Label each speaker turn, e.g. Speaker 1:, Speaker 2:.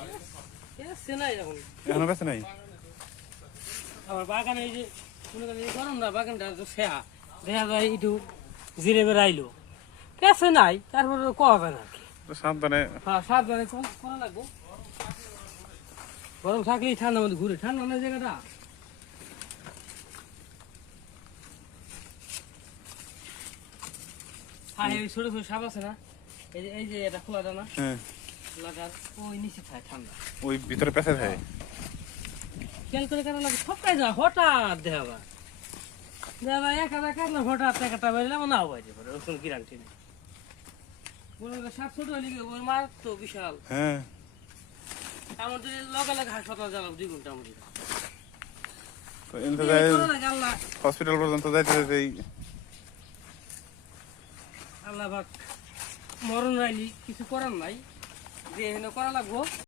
Speaker 1: এখন।
Speaker 2: নাই?
Speaker 1: আমার বাগানে এই যে গরম না বাগানটা তো সেয়া। দেখা যায় একটু জিরে বেড়াইলো কেসে নাই তারপরে কবে না
Speaker 2: সাবধানে
Speaker 1: হ্যাঁ সাবধানে কর- লাগবো। গরম থাকলেই ঠান্ডার মধ্যে ঘুরে। ঠান্ডা না জায়গাটা। হ্যাঁ ছোট ছোট সাপ আছে না? এই যে এটা খোলাটা না।
Speaker 2: হ্যাঁ।
Speaker 1: ওই নিচে থাকে ঠান্ডা।
Speaker 2: ওই ভিতরে পেঁচে থাকে?
Speaker 1: খেয়াল করে কেন লাগে? সবটাই যা হঠাৎ দেখা বা এক হাজার কাটলে হঠাৎ একটা বেরলে নাও বাইতে পারে ওর গ্যারান্টি নেই। সাপ ছোট হলে ওর মার তো বিশাল।
Speaker 2: হ্যাঁ।
Speaker 1: আমাদের লগে লগে হাসপাতাল দুই
Speaker 2: ঘণ্টা
Speaker 1: আল্লাহ।
Speaker 2: হসপিটাল পর্যন্ত যাইতে
Speaker 1: আল্লাহ মরণ রাইলি কিছু করার নাই। যে এখানে করা লাগবো।